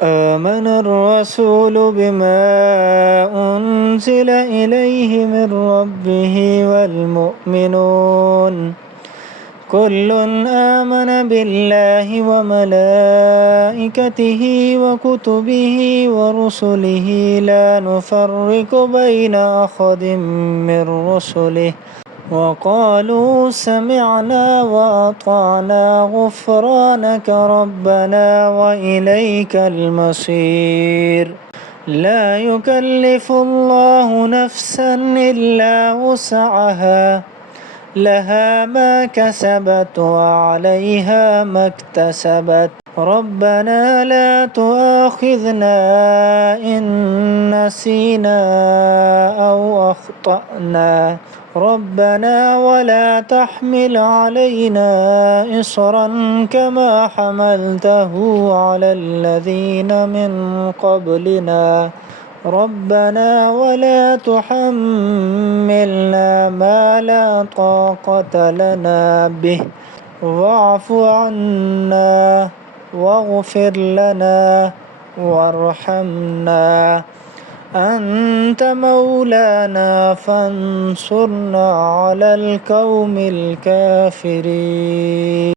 آمن الرسول بما أنزل إليه من ربه والمؤمنون كل آمن بالله وملائكته وكتبه ورسله لا نفرق بين أحد من رسله وقالوا سمعنا وأطعنا غفرانك ربنا وإليك المصير. لا يكلف الله نفسا إلا وسعها لها ما كسبت وعليها ما اكتسبت ربنا لا تؤاخذنا إن نسينا أو أخطأنا ربنا ولا تحمل علينا إصرا كما حملته على الذين من قبلنا ربنا ولا تحملنا ما لا طاقة لنا به واعف عنا واغفر لنا وارحمنا أنت مولانا فانصرنا على القوم الكافرين.